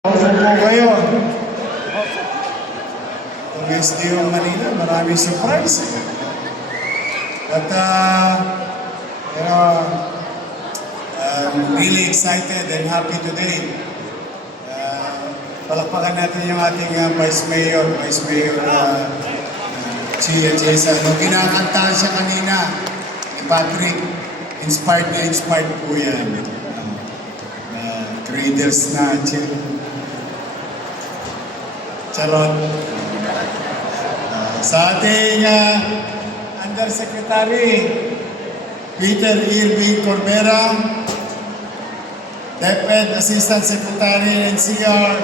Opo po kayo. Itong SDO Manila, maraming surprise. But, I'm really excited and happy today. Palakpakan natin yung ating Vice Mayor Chia Jason. Nung kinakantahan siya kanina ni Patrick, inspired po yan. Traders na, Charot. Sa ating Undersecretary Peter Irving Corbera, DepEd Assistant Secretary NCR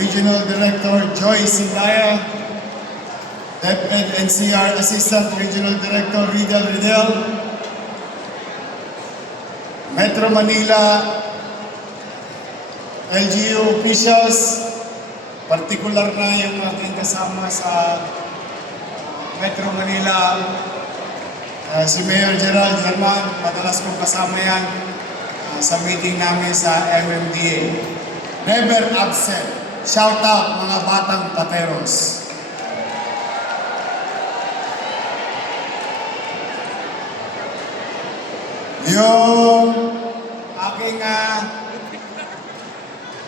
Regional Director Joy Sindaya, DepEd NCR Assistant Regional Director Ridal Ridel, Metro Manila LGU officials, partikular na yung aking kasama sa Metro Manila, si Mayor Gerald German, madalas kong kasama yan sa meeting namin sa MMDA. Never absent. Shout out mga batang pateros. Yung aking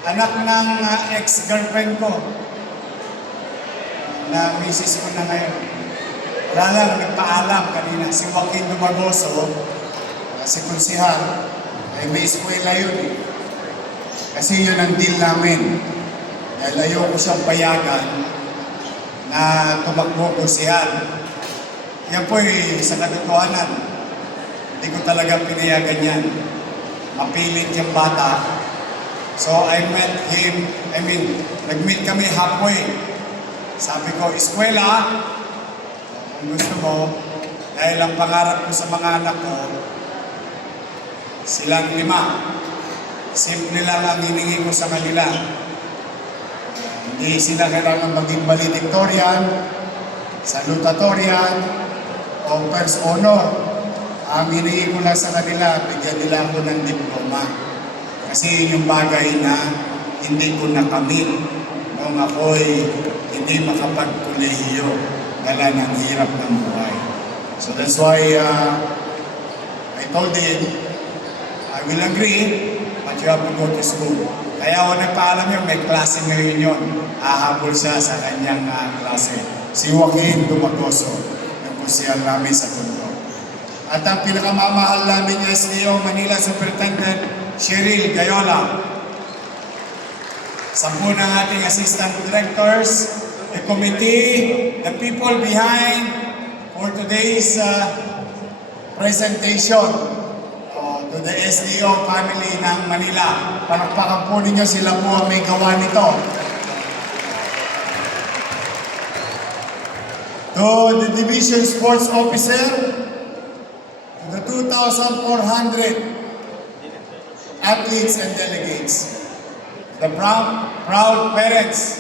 anak ng ex-girlfriend ko, na misis ko na ngayon. Wala lang, nagpaalam kanina. Si Joaquin Dumagoso, si konsihal, ay may eskwela yun eh. Kasi yun ang deal namin. Dahil ayoko siyang payagan na tumakbo konsihal. Yan po eh, sa katotohanan. Hindi ko talaga pinayagan yan. Mapilit yung bata. So I met him, nag-meet kami halfway. Sabi ko, eskwela, kung gusto mo, dahil ang pangarap ko sa mga anak ko, silang 5. Simple lang ang hiningi ko sa kanila. Hindi sila kailangan maging valedictorian, salutatorian, o first honor. Ang hiningi ko lang sa kanila, bigyan nila ako ng diploma. Kasi yung bagay na hindi ko nakamit nung ako'y hindi makapag-kolehiyo dala ng hirap ng buhay. So that's why I told him, I will agree, but you have to go to school. Kaya ako nagpaalam yun, may klase ngayon yun. Hahabol siya sa kanyang klase. Si Joaquin Dumagoso, yung konsihal namin sa Tondo. At ang pinakamamahal namin SDO Manila Superintendent, Cheryl Gayola. 10 ng ating assistant directors, the committee, the people behind for today's presentation to the SDO family ng Manila. Palakpakan po ninyo, sila po ang may gawa nito. To the Division Sports Officer, to the 2,400 athletes and delegates, the proud parents,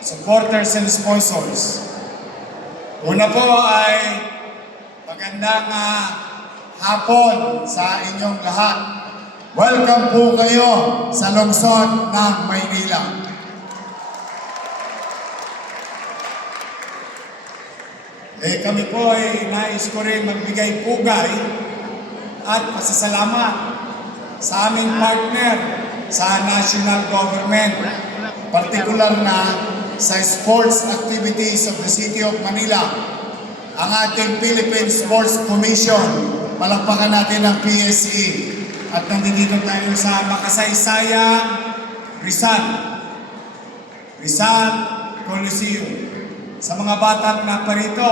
supporters and sponsors. Una po ay magandang hapon sa inyong lahat. Welcome po kayo sa lungsod ng Maynila. Kami po ay nais ko rin magbigay pugay at pasasalamat sa aming partner sa national government, partikular na sa sports activities of the City of Manila, ang ating Philippine Sports Commission. Palakpakan natin ang PSE. At nandito tayo sa makasaysayang Rizal Coliseum. Sa mga batang naparito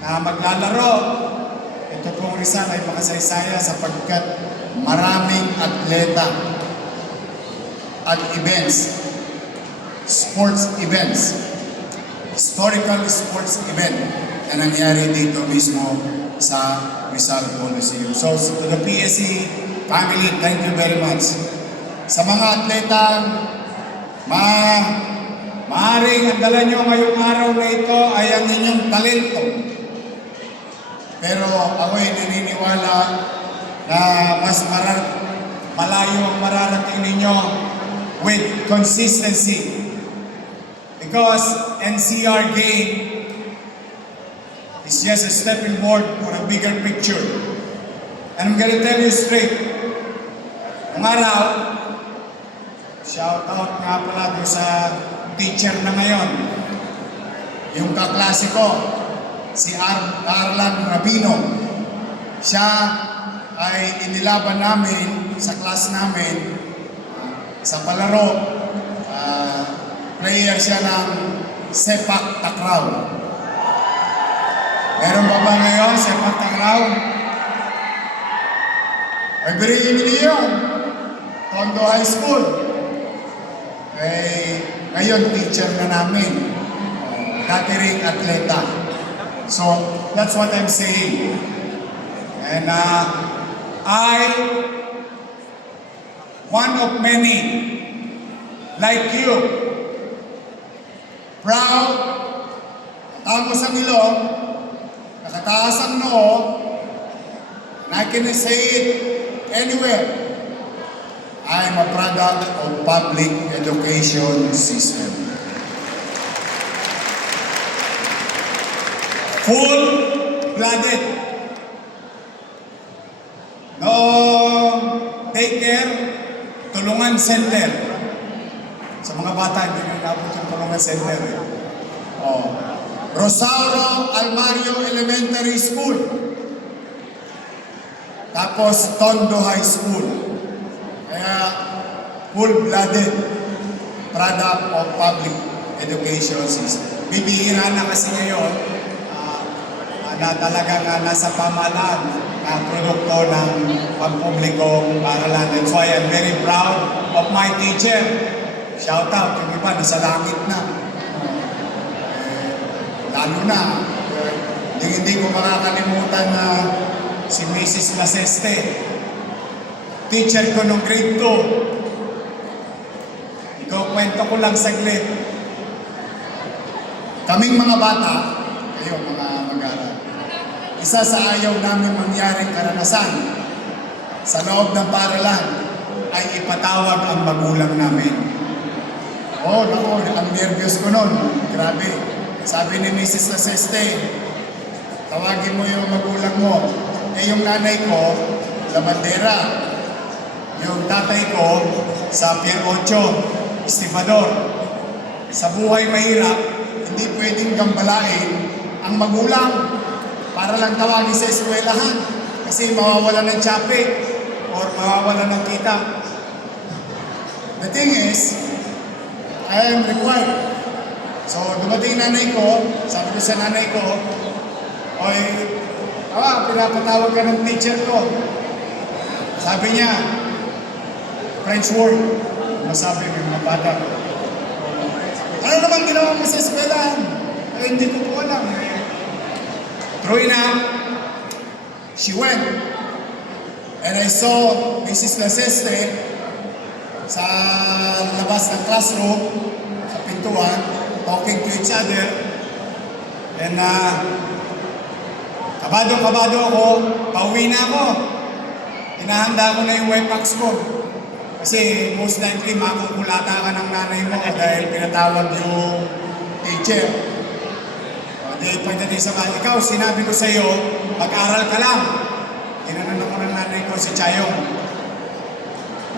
na maglalaro, ito pong Rizal ay makasaysaya sapagkat maraming atleta at events, sports events, historical sports event na nangyari dito mismo sa Rizal Coliseum. So to the PSE family, thank you very much. Sa mga atletang maaaring ang dala nyo ngayong araw na ito ay ang inyong talento. Pero ako'y naniniwala na mas malayo ang mararating ninyo with consistency. Because NCR game is just a stepping board for a bigger picture. And I'm gonna tell you straight, nung araw, shout out nga pala doon sa teacher na ngayon, yung kaklase ko, si Arlan Rabino. Siya ay inilaban namin sa class namin sa palaro. Player siya ng sepak takraw. Meron ba ba ngayon sepak takraw? Every yun. Tondo High School. Ngayon teacher na namin. Dati ring atleta. So, that's what I'm saying. And one of many, like you, proud, tamo sa ilong, nakataas ang noo, and I can say it anywhere. I'm a product of public education system. Full-blooded. No daycare, tulungan center. Sa mga bata, hindi na inabot yung tulungan center. Rosauro Almario Elementary School. Tapos Tondo High School. Kaya full-blooded product of public education system. Bibihira na kasi ngayon na talagang nasa pamahalaan na produkto ng pampublikong paaralan. That's why I'm very proud of my teacher. Shout out, yung iba nasa langit na. Lalo na, hindi ko makakalimutan na si Mrs. Laseste. Teacher ko nung grade 2. Ikaw, kwento ko lang saglit. Kaming mga bata, kayo mga mag-aral, isa sa ayaw namin mangyaring karanasan sa loob ng paaralan ay ipatawag ang magulang namin. Naku, ang nervyos ko nun. Grabe. Sabi ni Mrs. Laseste, tawagin mo yung magulang mo. Yung nanay ko, sa bandera. Yung tatay ko, sa Pier 8, Estibador. Sa buhay mahirap, hindi pwedeng gambalain ang magulang para lang tawagin sa eskwelahan kasi mawawala ng tsape or mawawala ng kita. The thing is, I am required. So, dumating nanay ko, sabi ko sa nanay ko, pinapatawag ka ng teacher ko. Sabi niya, French word. Masabi may mga bata. Ano naman ginawa mo sa eskwelahan? Hindi ko po alam. True enough, she went. And I saw Mrs. Laseste sa labas ng classroom, sa pintuan, talking to each other. And kabado ako, pauwi na ako. Inahanda ko na yung webpacks ko. Kasi most likely makukulata ka ng nanay mo dahil pinatawag yung teacher. Pagdating sa mga, ikaw, sinabi ko sa iyo, mag-aral ka lang. Tinanan ako ng nanay ko si Chayong.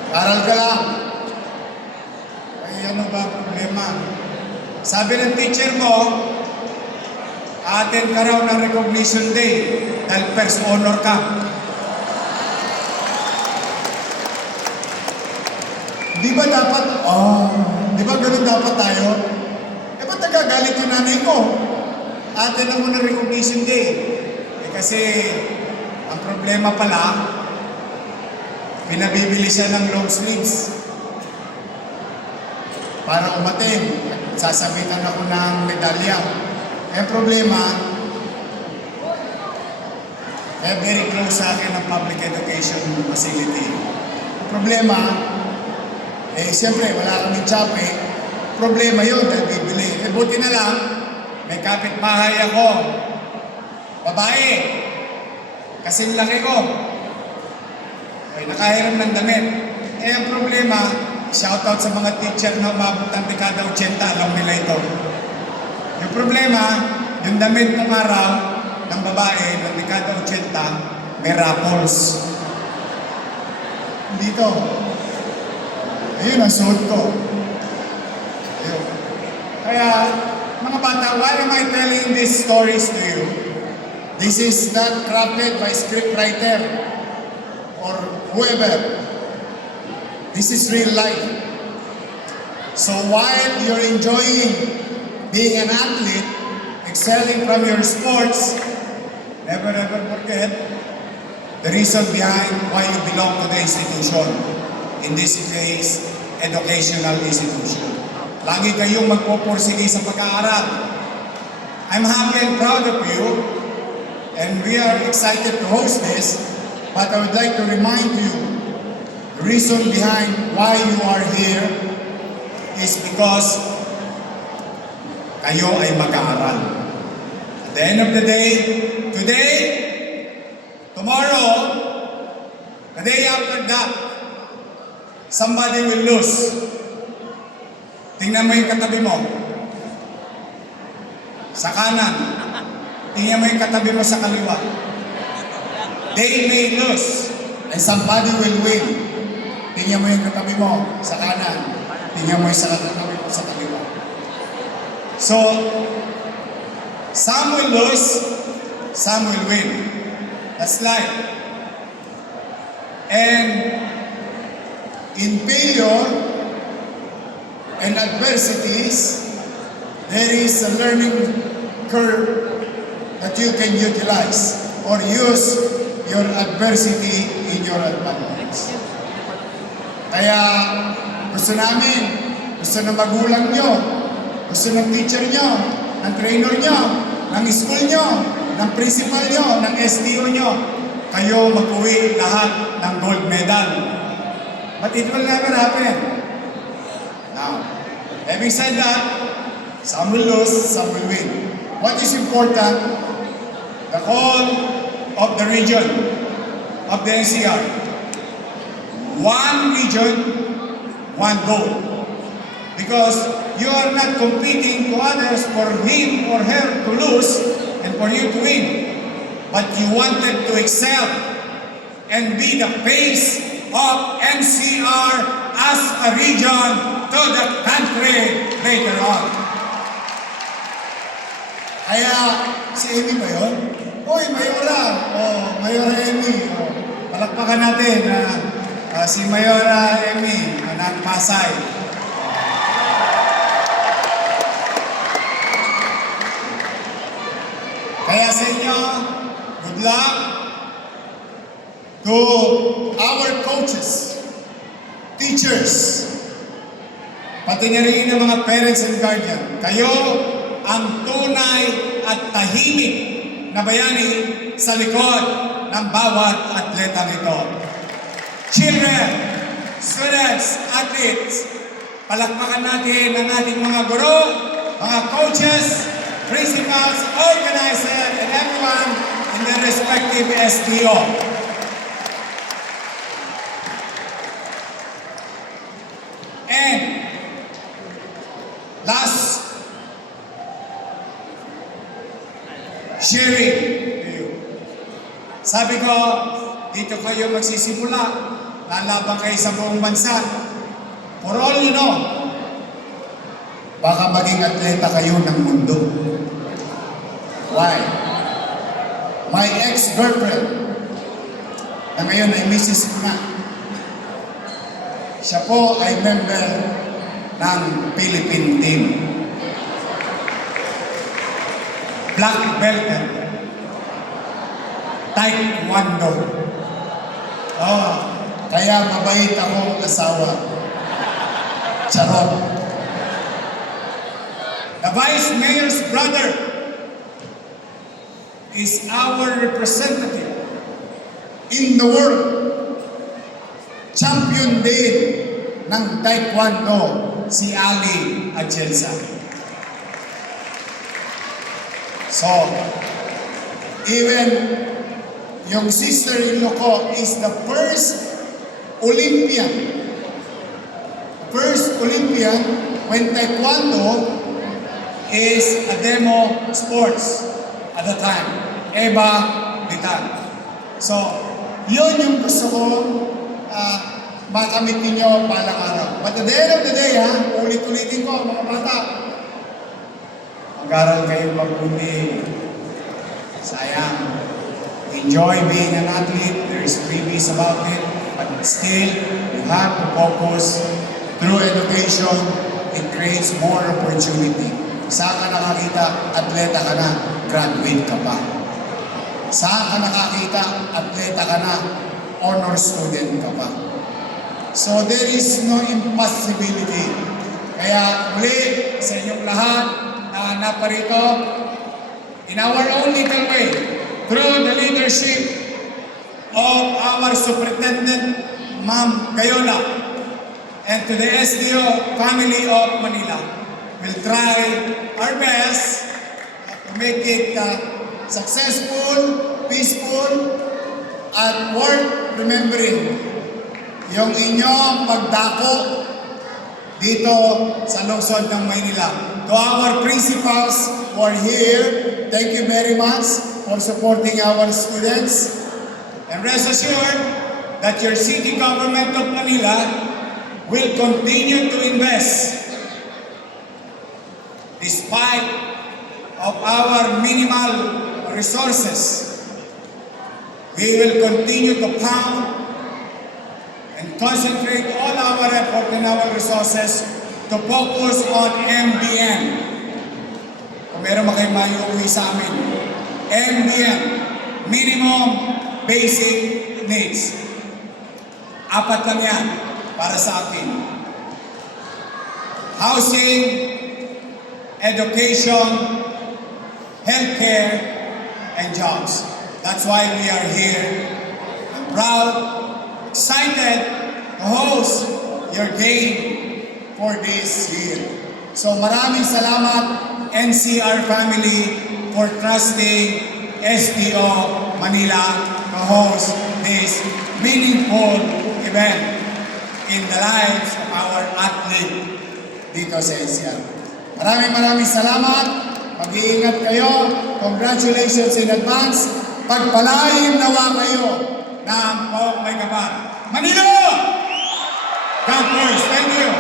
Mag-aral ka lang. Ay, ano ba problema? Sabi ng teacher mo, attend ka raw ng recognition day dahil first honor ka. Di ba dapat, di ba ganun dapat tayo? Ba't nagagalit yung nanay ko? Atin na muna recognition day. Kasi ang problema pala, pinabibili siya ng long sleeves para umating. Sasabitan ako ng medalya. Ang problema, very close sa akin ang public education facility. Ang problema, siyempre wala kaming tsape. Problema yun dahil bibili. Buti na lang, may kapitbahay ako. Babae. Kasing laki ko. Nakahiram ng damit. Ang problema, shoutout sa mga teacher na umabot ng dekada 80, alam nila ito. Yung problema, yung damit ng araw ng babae ng dekada 80, may ruffles. Dito. Ayun ang suot ko. Ayun. Kaya, mga bata, why am I telling these stories to you? This is not crafted by scriptwriter or whoever. This is real life. So while you're enjoying being an athlete, excelling from your sports, never ever forget the reason behind why you belong to the institution. In this case, educational institution. Lagi kayong magpupursige sa pag-aaral. I'm happy and proud of you, and we are excited to host this, but I would like to remind you, the reason behind why you are here is because kayo ay mag-aaral. At the end of the day, today, tomorrow, the day after that, somebody will lose. Tingnan mo yung katabi mo. Sa kanan. Tingnan mo yung katabi mo sa kaliwa. They may lose, and somebody will win. Tingnan mo yung katabi mo sa kanan. Tingnan mo yung katabi mo sa kaliwa. So, some will lose, some will win. That's life. And in failure and adversities, there is a learning curve that you can utilize or use your adversity in your advantage. Kaya gusto namin, gusto ng magulang nyo, gusto ng teacher nyo, ng trainer nyo, ng school nyo, ng principal nyo, ng STO nyo, kayo mag-uwi lahat ng gold medal. But it will never happen. Now, having said that, some will lose, some will win. What is important? The call of the region, of the NCR. One region, one goal. Because you are not competing to others for him or her to lose and for you to win. But you wanted to excel and be the face of NCR as a region to the country later on. Kaya, si Amy ba yun? Uy, Mayora! Mayora Amy. Palakpakan natin si Mayora Amy ng Pasay. Kaya sa inyo, good luck to our coaches, teachers, pati na rin ng mga parents and guardian. Kayo ang tunay at tahimik na bayani sa likod ng bawat atleta nito. Children, students, athletes, palakpakan natin ang ating mga guro, mga coaches, principals, organizers, and everyone in their respective STO. And last, sharing to you. Sabi ko, dito kayo magsisimula. Lalaban kayo sa buong bansa. For all you know, baka maging atleta kayo ng mundo. Why? My ex-girlfriend, na ngayon ay Mrs. ko na, siya po ay member ng Philippine team. Black belt. Taekwondo. Kaya mabait akong asawa. Charot. The Vice Mayor's brother is our representative in the world. Champion din ng Taekwondo, si Ali Atienza. So, even yung sister-in-law ko is the first Olympian, first Olympian when Taekwondo is a demo sports at the time. Eva Bitan. So, yun yung gusto ko makamit ninyo palang araw. But at the end of the day, ulit-ulitin ko, mga bata, mag-aral kayo mabuti. Sayang. Enjoy being an athlete. There is freebies about it. But still, you have to focus through education. It creates more opportunity. Saan ka nakakita, atleta ka na, graduate ka pa. Saan ka nakakita, atleta ka na, honor student ka pa. So there is no impossibility. Kaya muli sa inyong lahat na naparito, in our own little way, through the leadership of our Superintendent, Ma'am Gayola, and to the SDO family of Manila, we'll try our best to make it successful, peaceful, at worth remembering yung inyong pagdako dito sa lungsod ng Maynila. To our principals who are here, thank you very much for supporting our students. And rest assured that your city government of Manila will continue to invest despite of our minimal resources. We will continue to pound and concentrate all our effort and our resources to focus on MBN. Kung meron kayo maiuwi sa amin, MBN, Minimum Basic Needs. 4 lang yan para sa akin. Housing, education, healthcare, and jobs. That's why we are here. I'm proud, excited to host your game for this year. So maraming salamat NCR family for trusting SDO Manila to host this meaningful event in the lives of our athlete dito sa NCR. Maraming salamat. Mag-iingat kayo. Congratulations in advance. Pagpalain nawa kayo ng may kapal. Manila! God first. Thank you.